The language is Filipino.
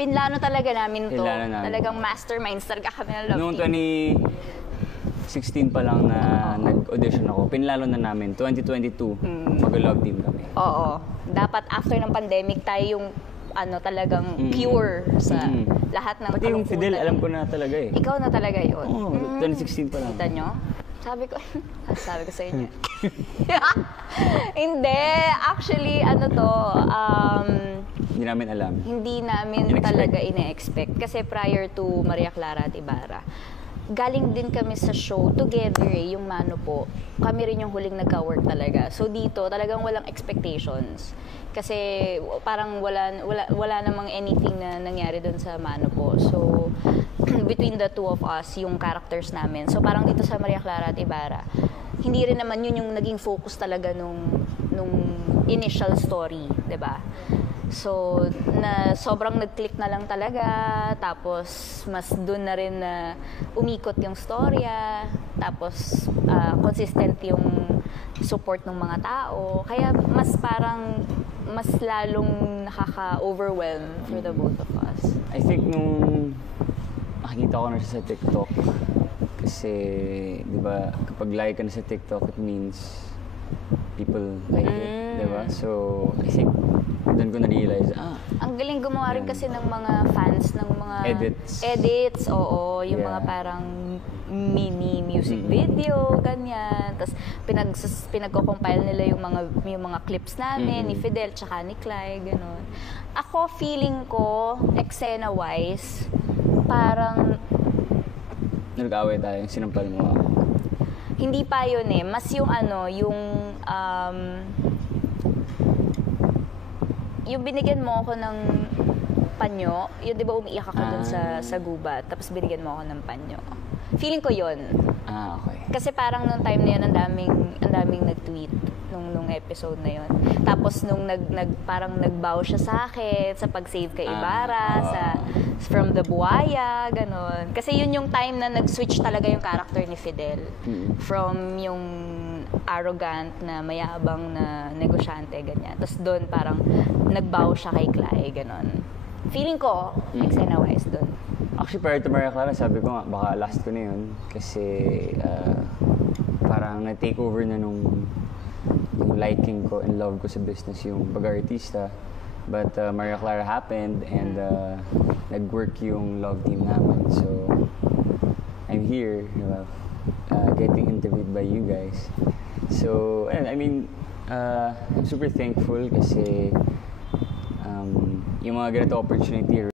Pinlano talaga namin to. Pinlano namin. Talagang masterminds talaga kami ng love Noong team. 2016 pa lang na nag-audition ako, pinlalo na namin, 2022, mag-love team kami. Oo. Dapat after ng pandemic tayo yung talagang pure sa lahat ng Pati yung Fidel, alam ko na talaga eh. Ikaw na talaga yun. Oo, 2016 pa lang. Kita nyo? Sabi ko sa inyo. Hindi. Actually, Hindi namin alam. Hindi namin talaga ine-expect. Kasi prior to Maria Clara at Ibarra, galing din kami sa show together yung Mano po. Kami rin yung huling nagka-work talaga. So dito, talagang walang expectations. Kasi parang wala namang anything na nangyari doon sa Mano po. So between the two of us, yung characters namin. So parang dito sa Maria Clara at Ibarra, hindi rin naman yun yung naging focus talaga nung initial story, 'di ba? So, sobrang nag-click na lang talaga, tapos mas doon na rin na umikot yung storya, tapos consistent yung support ng mga tao. Kaya mas lalong nakaka-overwhelm for the both of us. I think nung nakikita ko na siya sa TikTok, kasi, di ba, kapag like ka na sa TikTok, it means people like it, di ba? So, I think doon ko na-realize, ang galing gumawa rin kasi ng mga fans ng mga edits, oo, yung mga parang mini music video, ganyan. Tapos pinagko-compile nila yung mga clips namin ni Fidel tsaka ni Clyde, gano'n. Ako, feeling ko, eksena-wise, parang nag-away tayo, sinampal mo ako. Hindi pa yun eh. Mas yung yung binigyan mo ako ng panyo, yun di ba umiiyak ako dun sa gubat, tapos binigyan mo ako ng panyo. Feeling ko yun. Okay. Kasi parang nung time na yun, ang daming nag-tweet nung episode na yun. Tapos nung parang nag-bow siya sa akin sa pag-save kay Ibarra, from the buhaya, ganon. Kasi yun yung time na nag-switch talaga yung character ni Fidel. From yung arrogant na mayabang na negosyante, ganyan. Tapos doon parang nag-bow siya kay Clay, ganon. Feeling ko, eksena-wise doon. Actually, prior to Maria Clara, sabi ko nga, baka last ko na yun. Kasi parang na-take over na nung liking ko and love ko sa business yung pag-artista. But Maria Clara happened and nag-work yung love team namin. So, I'm here, getting interviewed by you guys. So, I mean, I'm super thankful kasi yung mga ganito opportunity